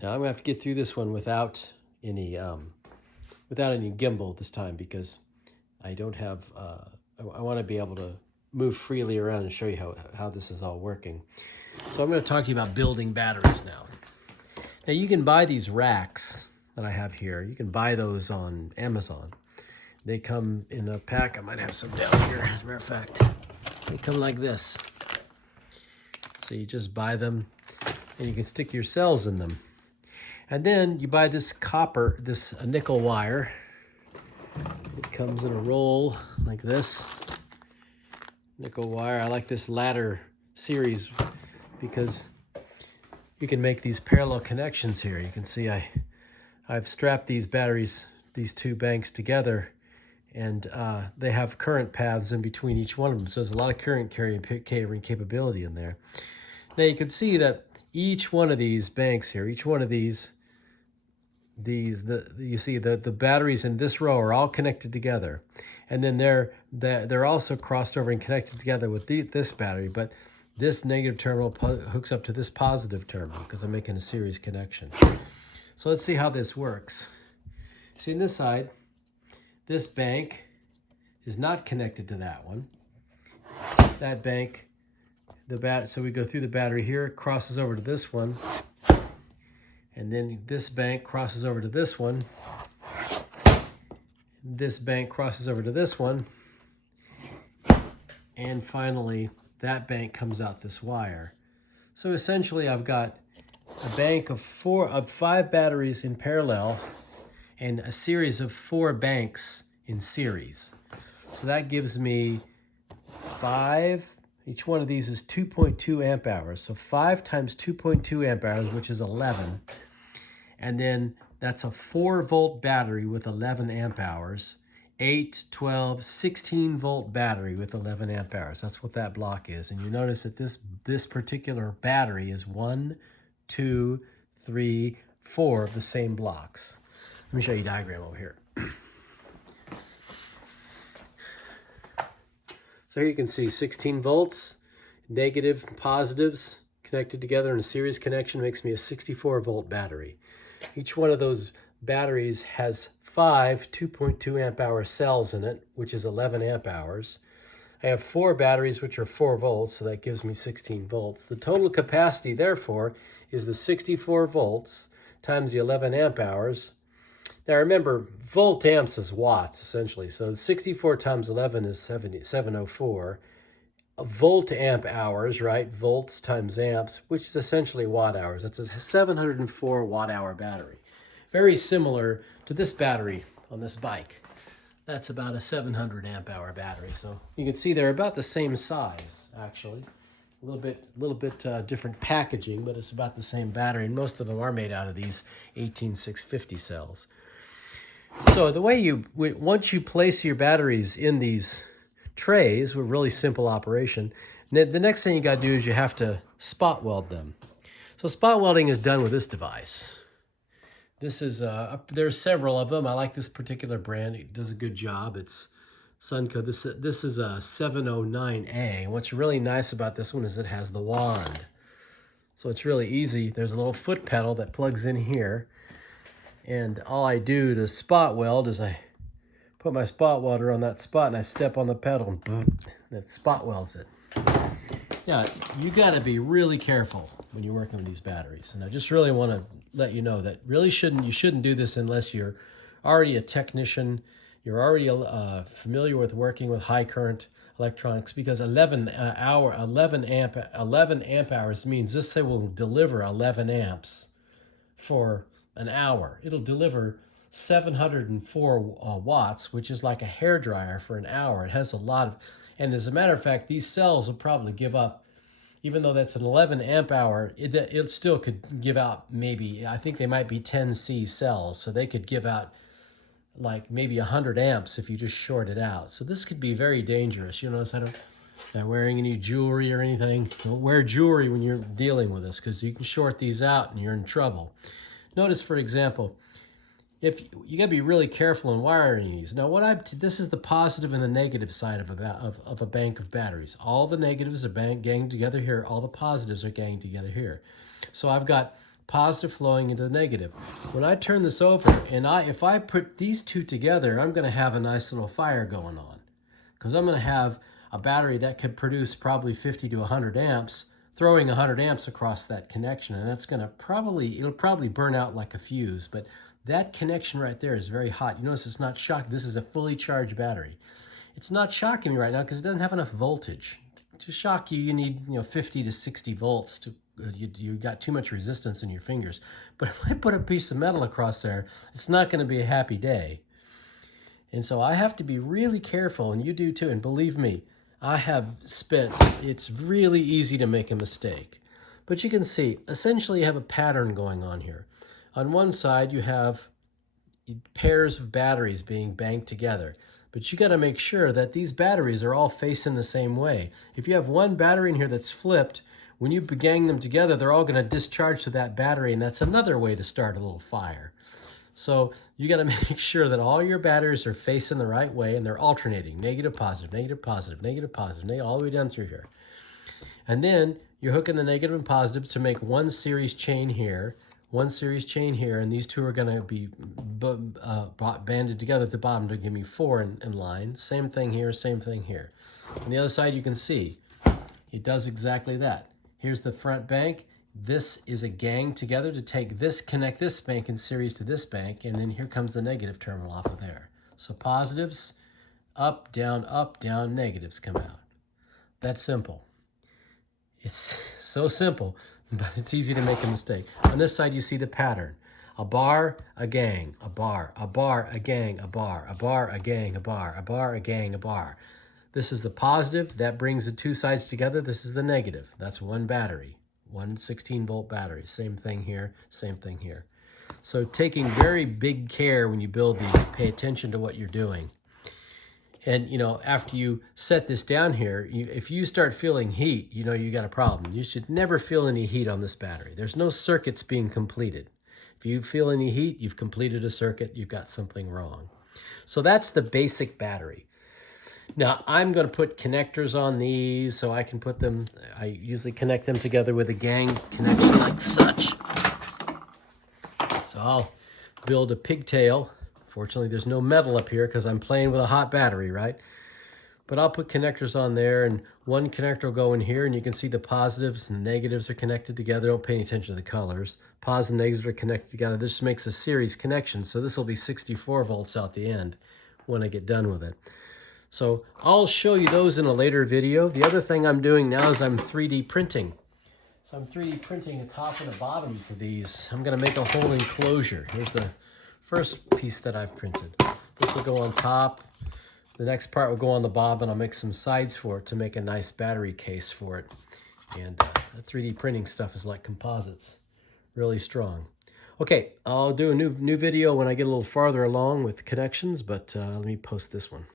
Now I'm gonna have to get through this one without any gimbal this time because I don't have. I want to be able to move freely around and show you how this is all working. So I'm going to talk to you about building batteries now. Now you can buy these racks that I have here. You can buy those on Amazon. They come in a pack. I might have some down here. As a matter of fact, they come like this. So you just buy them and you can stick your cells in them. And then you buy this nickel wire. It comes in a roll like this. Nickel wire. I like this ladder series because you can make these parallel connections here. You can see I've strapped these batteries, these two banks together, and they have current paths in between each one of them. So there's a lot of current carrying capability in there. Now you can see that each one of these banks here, each one of these, you see the batteries in this row are all connected together, and then they're also crossed over and connected together with this battery. But this negative terminal hooks up to this positive terminal because I'm making a series connection. So let's see how this works. See, on this side, this bank is not connected to that one. That bank, so we go through the battery here, it crosses over to this one. And then this bank crosses over to this one. This bank crosses over to this one. And finally, that bank comes out this wire. So essentially, I've got a bank of 5 batteries in parallel and a series of 4 banks in series. So that gives me 5. Each one of these is 2.2 amp hours. So 5 times 2.2 amp hours, which is 11. And then that's a 4-volt battery with 11 amp hours, 8, 12, 16-volt battery with 11 amp hours. That's what that block is. And you notice that this particular battery is 1, 2, 3, 4 of the same blocks. Let me show you a diagram over here. So here you can see 16 volts, negative and positives connected together in a series connection makes me a 64-volt battery. Each one of those batteries has 5 2.2 amp hour cells in it, which is 11 amp hours. I have 4 batteries, which are 4 volts, so that gives me 16 volts. The total capacity, therefore, is the 64 volts times the 11 amp hours. Now remember, volt amps is watts, essentially. So 64 times 11 is 704. Volt amp hours, right? Volts times amps, which is essentially watt hours. That's a 704 watt hour battery. Very similar to this battery on this bike. That's about a 700 amp hour battery. So you can see they're about the same size, actually. A little bit different packaging, but it's about the same battery. And most of them are made out of these 18650 cells. So the way once you place your batteries in these trays with really simple operation, the next thing you got to do is you have to spot weld them. So spot welding is done with this device. This is there's several of them. I like this particular brand. It does a good job. It's Sunco. This is a 709A. And what's really nice about this one is it has the wand. So it's really easy. There's a little foot pedal that plugs in here. And all I do to spot weld is I put my spot welder on that spot and I step on the pedal and boom, it spot welds it. Now, you got to be really careful when you're working with these batteries. And I just really want to let you know that you shouldn't do this unless you're already a technician, you're already familiar with working with high current electronics, because 11 amp hours means this thing will deliver 11 amps for an hour. It'll deliver 704 watts, which is like a hairdryer for an hour. It has a lot of, and as a matter of fact, these cells will probably give up, even though that's an 11 amp hour, it still could give out maybe, I think they might be 10C cells, so they could give out like maybe 100 amps if you just short it out. So this could be very dangerous. You notice I'm not wearing any jewelry or anything. Don't wear jewelry when you're dealing with this because you can short these out and you're in trouble. Notice, for example, if you got to be really careful in wiring these. Now, this is the positive and the negative side of a bank of batteries. All the negatives are ganged together here. All the positives are ganged together here. So I've got positive flowing into the negative. When I turn this over, and if I put these two together, I'm going to have a nice little fire going on. Because I'm going to have a battery that could produce probably 50 to 100 amps, throwing 100 amps across that connection. And that's going to it'll probably burn out like a fuse. But that connection right there is very hot. You notice it's not shocking. This is a fully charged battery. It's not shocking me right now because it doesn't have enough voltage. To shock you, you need 50 to 60 volts. You got too much resistance in your fingers. But if I put a piece of metal across there, it's not going to be a happy day. And so I have to be really careful, and you do too. And believe me, it's really easy to make a mistake. But you can see, essentially you have a pattern going on here. On one side, you have pairs of batteries being banked together. But you got to make sure that these batteries are all facing the same way. If you have one battery in here that's flipped, when you gang them together, they're all going to discharge to that battery, and that's another way to start a little fire. So you got to make sure that all your batteries are facing the right way and they're alternating, negative, positive, negative, positive, negative, positive, negative, all the way down through here. And then you're hooking the negative and positive to make one series chain here, and these two are going to be banded together at the bottom to give me 4 in line. Same thing here, same thing here. On the other side, you can see it does exactly that. Here's the front bank. This is a gang together to take this, connect this bank in series to this bank, and then here comes the negative terminal off of there. So positives, up, down, negatives come out. That's simple. It's so simple, but it's easy to make a mistake. On this side, you see the pattern. A bar, a gang, a bar, a bar, a gang, a bar, a bar, a gang, a bar, a bar, a gang, a bar. This is the positive. That brings the two sides together. This is the negative. That's one battery. One 16-volt battery. Same thing here, same thing here. So taking very big care when you build these, pay attention to what you're doing. And, after you set this down here, if you start feeling heat, you got a problem. You should never feel any heat on this battery. There's no circuits being completed. If you feel any heat, you've completed a circuit, you've got something wrong. So that's the basic battery. Now, I'm going to put connectors on these so I can put them, I usually connect them together with a gang connection like such. So I'll build a pigtail. Fortunately, there's no metal up here because I'm playing with a hot battery, right? But I'll put connectors on there, and one connector will go in here, and you can see the positives and the negatives are connected together. Don't pay any attention to the colors. Positives and negatives are connected together. This makes a series connection, so this will be 64 volts out the end when I get done with it. So I'll show you those in a later video. The other thing I'm doing now is I'm 3D printing. So I'm 3D printing the top and the bottom for these. I'm going to make a whole enclosure. Here's the first piece that I've printed. This will go on top. The next part will go on the bottom, and I'll make some sides for it to make a nice battery case for it. And the 3D printing stuff is like composites. Really strong. Okay, I'll do a new video when I get a little farther along with connections, but let me post this one.